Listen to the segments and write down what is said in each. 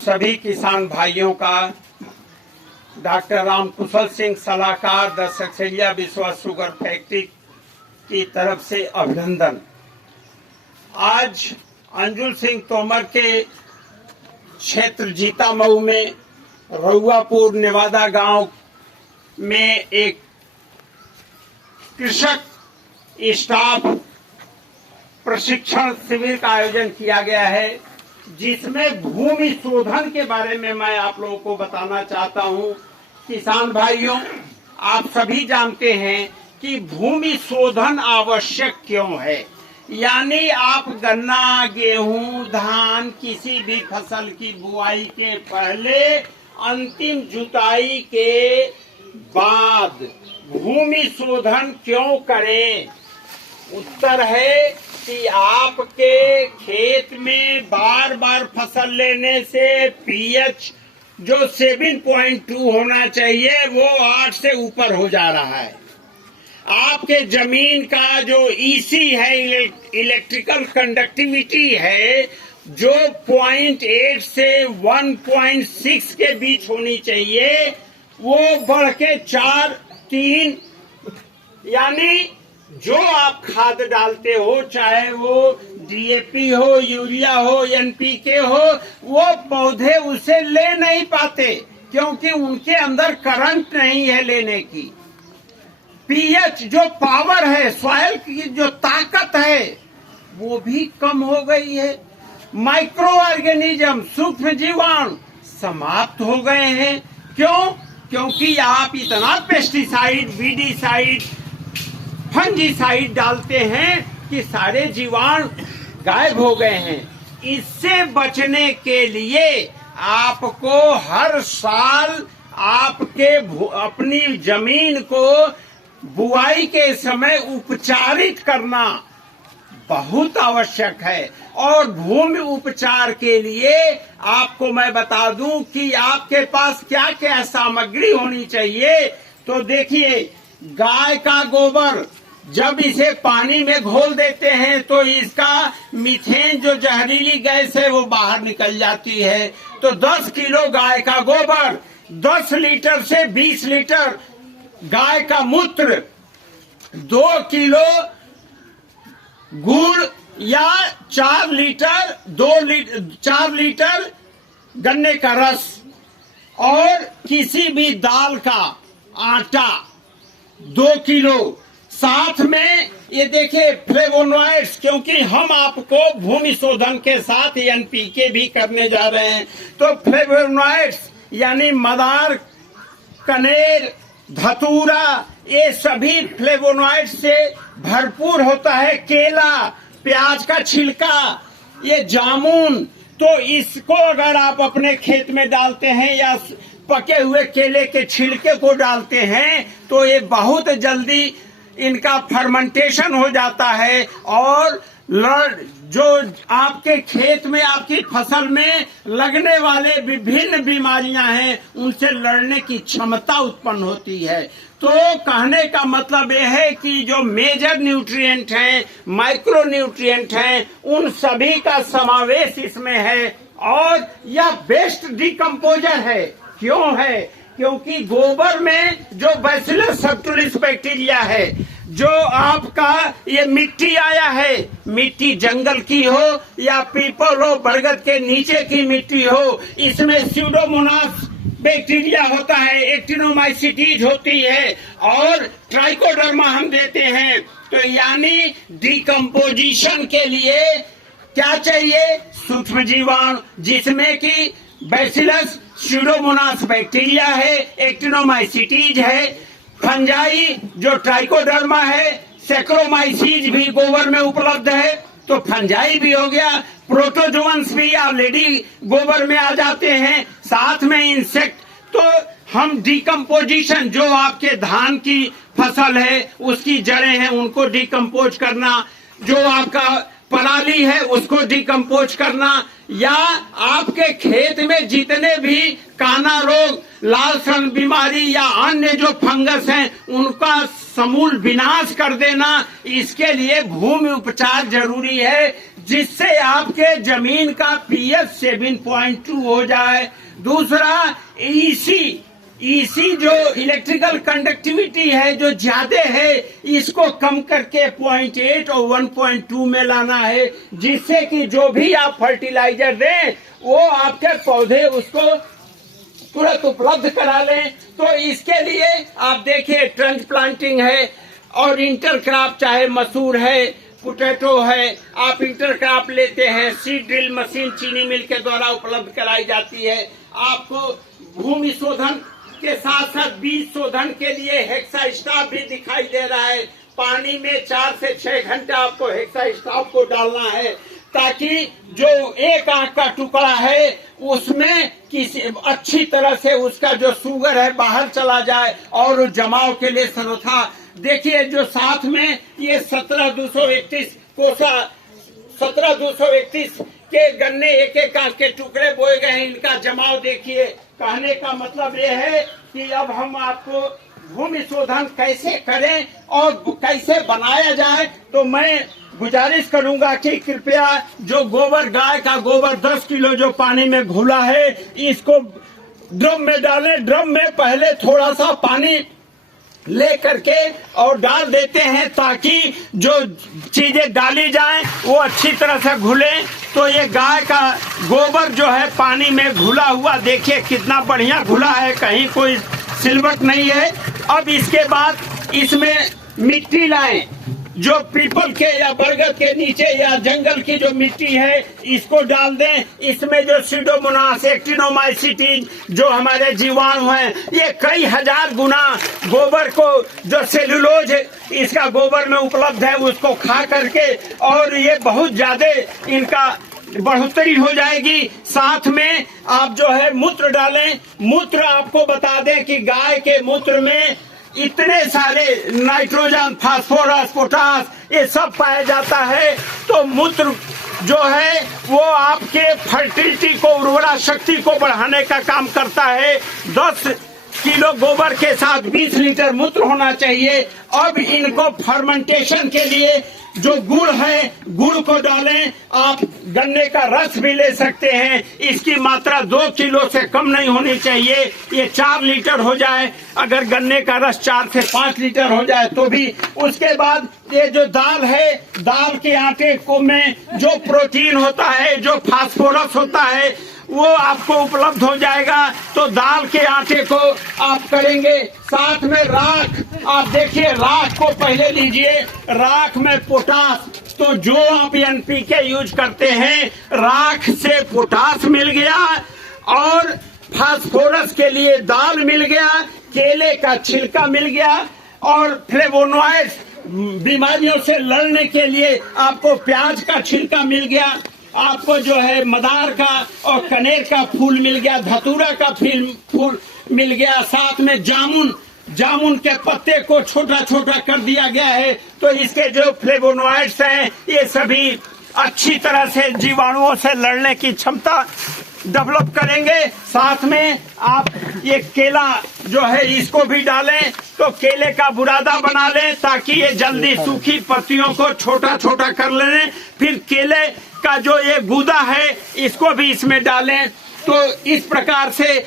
सभी किसान भाइयों का डॉक्टर राम कुशल सिंह सलाहकार द सक्सेना विश्वास शुगर फैक्ट्री की तरफ से अभिनंदन। आज अंजुल सिंह तोमर के क्षेत्र जीतामऊ में रहुआपुर नेवादा गांव में एक कृषक स्टाफ प्रशिक्षण शिविर का आयोजन किया गया है, जिसमें भूमि शोधन के बारे में मैं आप लोगों को बताना चाहता हूं। किसान भाइयों, आप सभी जानते हैं कि भूमि शोधन आवश्यक क्यों है। यानी आप गन्ना, गेहूं, धान किसी भी फसल की बुआई के पहले अंतिम जुताई के बाद भूमि शोधन क्यों करें। उत्तर है कि आपके खेत में बार बार फसल लेने से पीएच जो 7.2 होना चाहिए वो 8 से ऊपर हो जा रहा है। आपके जमीन का जो ईसी है, इलेक्ट्रिकल कंडक्टिविटी है, जो 0.8 से 1.6 के बीच होनी चाहिए, वो बढ़ के 4-3, यानी जो आप खाद डालते हो, चाहे वो डीएपी हो, यूरिया हो, एनपीके हो, वो पौधे उसे ले नहीं पाते क्योंकि उनके अंदर करंट नहीं है लेने की। पीएच जो पावर है, सॉइल की जो ताकत है, वो भी कम हो गई है। माइक्रो ऑर्गेनिज्म, सूक्ष्म जीवाणु समाप्त हो गए हैं। क्यों? क्योंकि आप इतना पेस्टिसाइड, वीडीसाइड, फंजीसाइड डालते हैं कि सारे जीवाणु गायब हो गए हैं। इससे बचने के लिए आपको हर साल आपके अपनी जमीन को बुआई के समय उपचारित करना बहुत आवश्यक है। और भूमि उपचार के लिए आपको मैं बता दूं कि आपके पास क्या क्या सामग्री होनी चाहिए। तो देखिए, गाय का गोबर जब इसे पानी में घोल देते हैं तो इसका मीथेन जो जहरीली गैस है वो बाहर निकल जाती है। तो 10 किलो गाय का गोबर, 10 लीटर से 20 लीटर गाय का मूत्र, 2 किलो गुड़ या 4 लीटर गन्ने का रस और किसी भी दाल का आटा 2 किलो, साथ में ये देखिए फ्लेवोनॉइड्स, क्योंकि हम आपको भूमि शोधन के साथ एनपीके भी करने जा रहे हैं। तो फ्लेवोनॉइड्स यानी मदार, कनेर, धतूरा, ये सभी फ्लेवोनॉइड्स से भरपूर होता है। केला, प्याज का छिलका, ये जामुन, तो इसको अगर आप अपने खेत में डालते हैं या पके हुए केले के छिलके को डालते हैं तो ये बहुत जल्दी इनका फर्मेंटेशन हो जाता है और जो आपके खेत में, आपकी फसल में लगने वाले विभिन्न बीमारियां हैं, उनसे लड़ने की क्षमता उत्पन्न होती है। तो कहने का मतलब यह है कि जो मेजर न्यूट्रिएंट हैं, माइक्रो न्यूट्रिएंट हैं, उन सभी का समावेश इसमें है। और यह बेस्ट डिकम्पोजर है। क्यों है? क्योंकि गोबर में जो बैसिलस सबटिलिस बैक्टीरिया है, जो आपका ये मिट्टी आया है, मिट्टी जंगल की हो या पीपल हो, बरगद के नीचे की मिट्टी हो, इसमें स्यूडोमोनास बैक्टीरिया होता है, एक्टिनोमाइसिटीज होती है और ट्राइकोडर्मा हम देते हैं। तो यानी डिकम्पोजिशन के लिए क्या चाहिए? सूक्ष्म जीवाणु, जिसमें कि बैसिलस स्यूडोमोनास बैक्टीरिया है, एक्टिनोमाइसिटीज है, फंजाई जो ट्राइकोडर्मा है, सैक्रोमाइसीज भी गोबर में उपलब्ध है, तो फंजाई भी हो गया, प्रोटोजोअन्स भी ऑलरेडी गोबर में आ जाते हैं, साथ में इंसेक्ट। तो हम डिकम्पोजिशन, जो आपके धान की फसल है उसकी जड़ें हैं उनको डिकम्पोज करना, जो आपका पराली है उसको डिकम्पोज करना, या आपके खेत में जितने भी काना रोग, लाल सन बीमारी या अन्य जो फंगस हैं उनका समूल विनाश कर देना, इसके लिए भूमि उपचार जरूरी है। जिससे आपके जमीन का पीएच 7.2 हो जाए। दूसरा ईसी जो इलेक्ट्रिकल कंडक्टिविटी है जो ज्यादा है, इसको कम करके 0.8 और 1.2 में लाना है, जिससे कि जो भी आप फर्टिलाइजर दें वो आपके पौधे उसको तुरंत उपलब्ध करा लें। तो इसके लिए आप देखिए ट्रंच प्लांटिंग है और इंटरक्रॉप, चाहे मसूर है, पोटैटो है, आप इंटरक्रॉप लेते हैं, सीड ड्रिल मशीन चीनी मिल के द्वारा उपलब्ध कराई जाती है। आपको भूमि शोधन के साथ साथ बीज शोधन के लिए हेक्सास्टाफ भी दिखाई दे रहा है। पानी में 4 से 6 घंटा आपको हेक्सास्टाफ को डालना है, ताकि जो एक आंख का टुकड़ा है उसमें किसी अच्छी तरह से उसका जो शुगर है बाहर चला जाए और जमाव के लिए सर्वथा। देखिए जो साथ में ये 17,231 कोसा 17,231 के गन्ने एक एक आंख के टुकड़े बोए गए हैं, इनका जमाव देखिए। कहने का मतलब ये है कि अब हम आपको भूमि शोधन कैसे करें और कैसे बनाया जाए, तो मैं गुजारिश करूंगा कि कृपया जो गोबर, गाय का गोबर 10 किलो जो पानी में घुला है, इसको ड्रम में डालें। ड्रम में पहले थोड़ा सा पानी ले करके और डाल देते हैं, ताकि जो चीजें डाली जाएं वो अच्छी तरह से घुले। तो ये गाय का गोबर जो है पानी में घुला हुआ, देखिए कितना बढ़िया घुला है, कहीं कोई सिलवट नहीं है। अब इसके बाद इसमें मिट्टी लाएं, जो पीपल के या बरगद के नीचे या जंगल की जो मिट्टी है इसको डाल दें। इसमें जो सीडोमोनास, एक्टिनोमाइसिटीज जो हमारे जीवाणु हैं, ये कई हजार गुना गोबर को, जो सेलुलोज इसका गोबर में उपलब्ध है, उसको खा करके और ये बहुत ज्यादा इनका बढ़ोतरी हो जाएगी। साथ में आप जो है मूत्र डालें। मूत्र आपको बता दें कि गाय के मूत्र में इतने सारे नाइट्रोजन, फास्फोरस, पोटास ये सब पाया जाता है। तो मूत्र जो है वो आपके फर्टिलिटी को, उर्वरा शक्ति को बढ़ाने का काम करता है। 10 किलो गोबर के साथ 20 लीटर मूत्र होना चाहिए। अब इनको फर्मेंटेशन के लिए जो गुड़ है, गुड़ को डालें। आप गन्ने का रस भी ले सकते हैं, इसकी मात्रा 2 किलो से कम नहीं होनी चाहिए। ये 4 लीटर हो जाए, अगर गन्ने का रस 4 से 5 लीटर हो जाए तो भी। उसके बाद ये जो दाल है, दाल के आटे को में जो प्रोटीन होता है, जो फास्फोरस होता है, वो आपको उपलब्ध हो जाएगा। तो दाल के आटे को आप करेंगे। साथ में राख, आप देखिए राख को पहले लीजिए। राख में पोटास, तो जो आप एनपीके यूज करते हैं, राख से पोटास मिल गया और फास्फोरस के लिए दाल मिल गया, केले का छिलका मिल गया और फ्लेवोनॉइड्स, बीमारियों से लड़ने के लिए आपको प्याज का छिलका मिल गया, आपको जो है मदार का और कनेर का फूल मिल गया, धतूरा का फूल मिल गया। साथ में जामुन के पत्ते को छोटा छोटा कर दिया गया है। तो इसके जो फ्लेवोनॉइड्स हैं ये सभी अच्छी तरह से जीवाणुओं से लड़ने की क्षमता डेवलप करेंगे। साथ में आप ये केला जो है इसको भी डालें, तो केले का बुरादा बना लें, ताकि ये जल्दी सूखी पत्तियों को छोटा छोटा कर लें। फिर केले का जो ये गूदा है इसको भी इसमें डालें। तो इस प्रकार से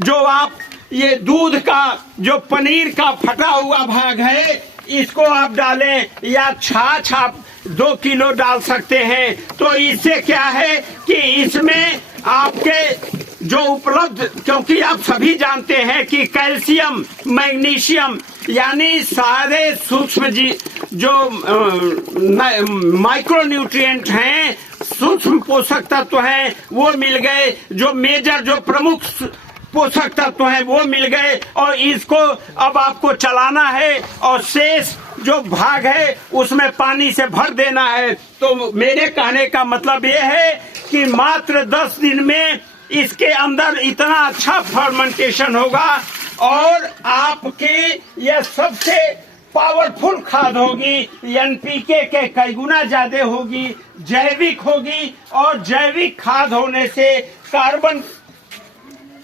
जो आप ये दूध का, जो पनीर का फटा हुआ भाग है, इसको आप डालें, या छाछ आप 2 किलो डाल सकते हैं। तो इससे क्या है कि इसमें आपके जो उपलब्ध, क्योंकि आप सभी जानते हैं कि कैल्शियम, मैग्नीशियम यानी सारे सूक्ष्म जो माइक्रो न्यूट्रिएंट हैं, सूक्ष्म पोषक तत्व हैं, वो मिल गए। जो मेजर, जो प्रमुख पोषक तत्व हैं वो मिल गए। और इसको अब आपको चलाना है और शेष जो भाग है उसमें पानी से भर देना है। तो मेरे कहने का मतलब ये है कि मात्र 10 दिन में इसके अंदर इतना अच्छा फर्मेंटेशन होगा और आपके यह सबसे पावरफुल खाद होगी। एनपीके के कई गुना ज्यादा होगी, जैविक होगी, और जैविक खाद होने से कार्बन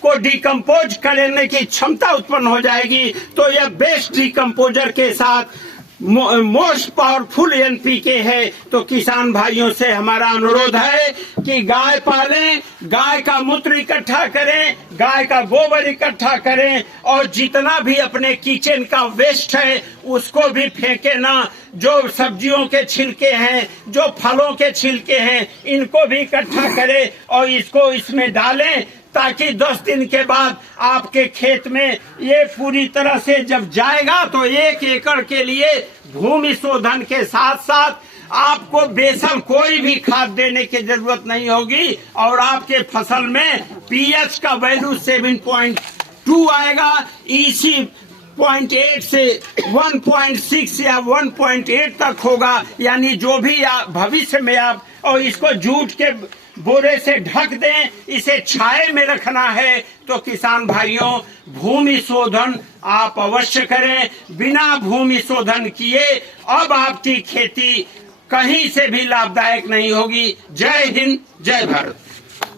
को डिकम्पोज करने की क्षमता उत्पन्न हो जाएगी। तो यह बेस्ट डिकम्पोजर के साथ मोस्ट पावरफुल एनपीके है। तो किसान भाइयों से हमारा अनुरोध है कि गाय पालें, गाय का मूत्र इकट्ठा करें, गाय का गोबर इकट्ठा करें, और जितना भी अपने किचन का वेस्ट है उसको भी फेंके ना। जो सब्जियों के छिलके हैं, जो फलों के छिलके हैं, इनको भी इकट्ठा करें और इसको इसमें डालें, ताकि 10 दिन के बाद आपके खेत में ये पूरी तरह से जब जाएगा तो 1 एकड़ के लिए भूमि शोधन के साथ साथ आपको बेसन कोई भी खाद देने की जरूरत नहीं होगी, और आपके फसल में पीएच का वैल्यू 7.2 आएगा। इसी 0.8 से 1.6 या 1.8 तक होगा, यानी जो भी भविष्य में आप, और इसको जूट के बोरे से ढक दें, इसे छाए में रखना है। तो किसान भाइयों, भूमि शोधन आप अवश्य करें। बिना भूमि शोधन किए अब आपकी खेती कहीं से भी लाभदायक नहीं होगी। जय हिंद, जय भारत।